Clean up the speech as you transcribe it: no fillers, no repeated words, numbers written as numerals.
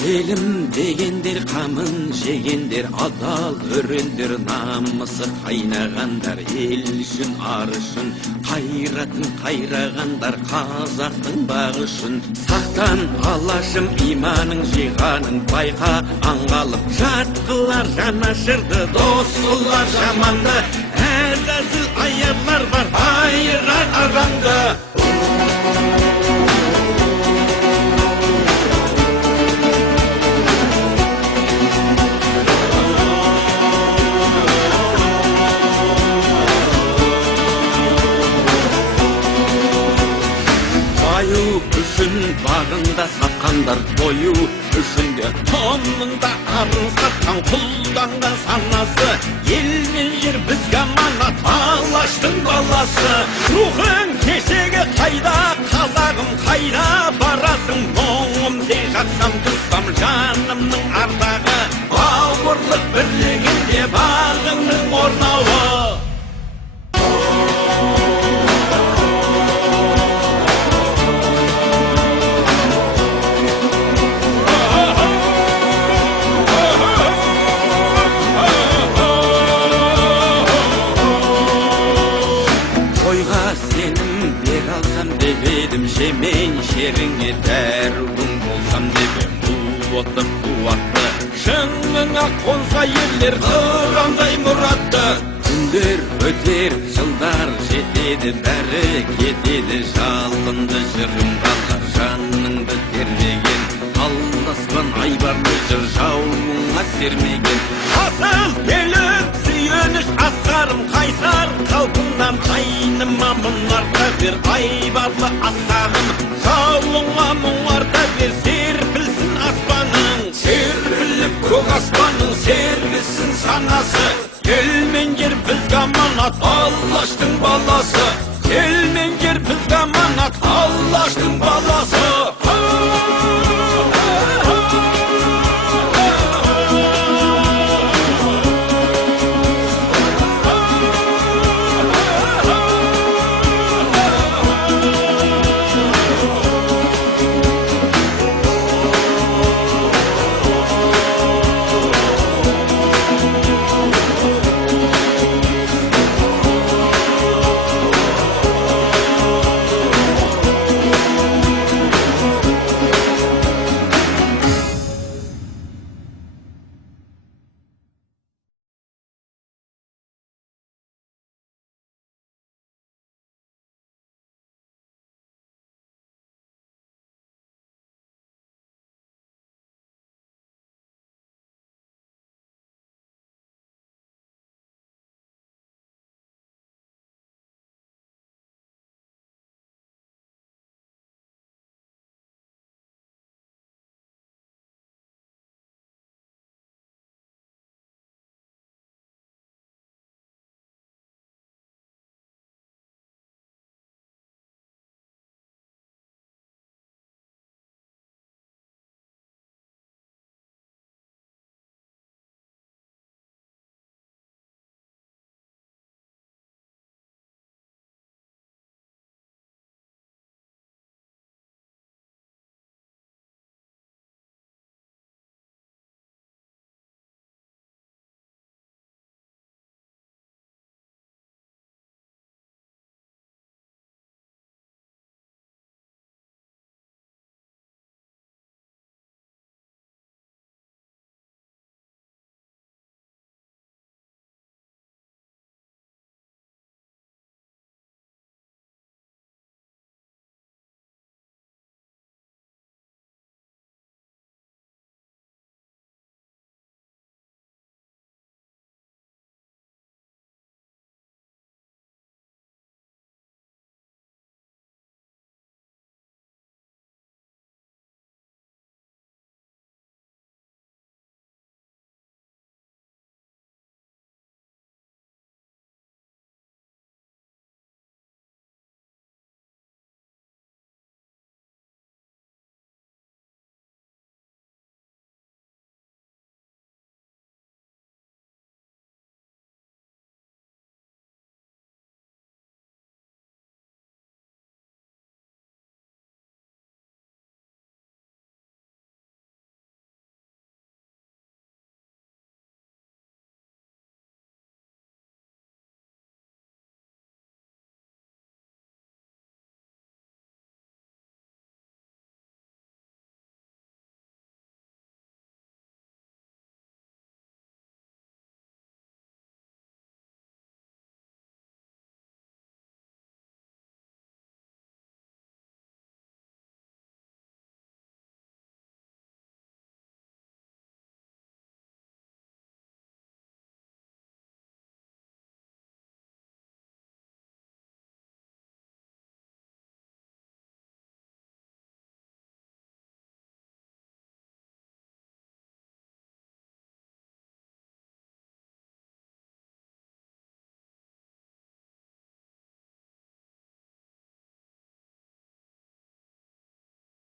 Елім дегендер қамын жегендер, адал өрендер, намысы қайнағандар, ел үшін ар үшін қайратын қайрағандар, қазақтың бағы үшін. Сақтан алашым иманың жиғанын байқа аңғалып, жатқылар жанашырды, досылар жаманды, әзәзіл аярлар бар, айырар аранды. Үшін бағында сатқандар, тою үшінде тонында арын сатқан, құлданған санасы, ел мен жер бізге аманат, алаштың баласы. Рухың кешегі қайда, қазағым қайда барасың, мұңым сен жатсам тұссам жанымның ардағы, бауырлық бірлігінде бағыңның орнауы. Сенім бер алсам деп едім, жемен шеріңе дәруің болсам деп ем. Қуатты қуатты шыңыңа қонса ерлер, қырандай мұратты. Күндер өтер, жылдар жетеді, бәрі кетеді, жалынды жырым қалар, жаныңды тербеген, алдаспан айбарлы жыр жауыңа сермеген. Асыл елім сүйеніш асқарым, қайсар қалпыңнан қайныма мұнарда бер, айбарлы асағым жауыңа мұңар